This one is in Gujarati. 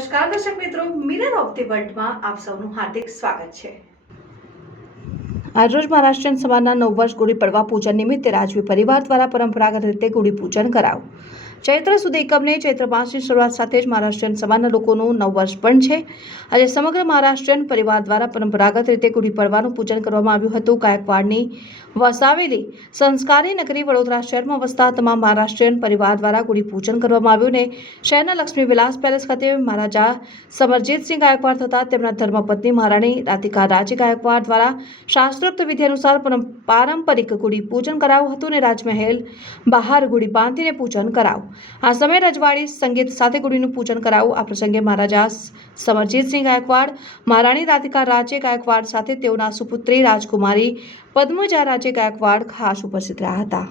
નમસ્કાર દર્શક મિત્રો, મિરર ઓફ ધી વર્લ્ડમાં આપ સૌનું હાર્દિક સ્વાગત છે। આજરોજ મહારાષ્ટ્રીયન સમાજના 9 વર્ષ ગુડી પડવા પૂજન નિમિત્તે રાજવી પરિવાર દ્વારા પરંપરાગત રીતે ગુડી પૂજન કરાયું। ચૈત્ર સુદ એકમને ચૈત્ર માસની શરૂઆત સાથે જ મહારાષ્ટ્રીયન સમાજના લોકોનું 9 વર્ષ પણ છે। આજે સમગ્ર મહારાષ્ટ્રીયન પરિવાર દ્વારા પરંપરાગત રીતે ગુડી પડવાનું પૂજન કરવામાં આવ્યું હતું। ગાયકવાડની વસાવેલી સંસ્કારી નગરી વડોદરા શહેરમાં વસતા તમામ મહારાષ્ટ્રીયન પરિવાર દ્વારા ગુડી પૂજન કરવામાં આવ્યું ને શહેરના લક્ષ્મી વિલાસ પેલેસ ખાતે મહારાજા સમરજીતસિંહ ગાયકવાડ તથા તેમના ધર્મપત્ની મહારાણી રાધિકા રાજે ગાયકવાડ દ્વારા શાસ્ત્રોક્ત વિધિ અનુસાર પારંપરિક ગુડી પૂજન કરાયું હતું અને રાજમહેલ બહાર ગુડી બાંધીને પૂજન કરાયું। આ સમયે રજવાડી સંગીત સાથે ગુડીનું પૂજન કરાયું। આ પ્રસંગે મહારાજા સમરજીતસિંહ ગાયકવાડ, મહારાણી રાધિકા રાજે ગાયકવાડ સાથે તેઓના સુપુત્રી રાજકુમારી પદ્મજા રાજે ગાયકવાડ ખાસ ઉપસ્થિત રહ્યા હતા।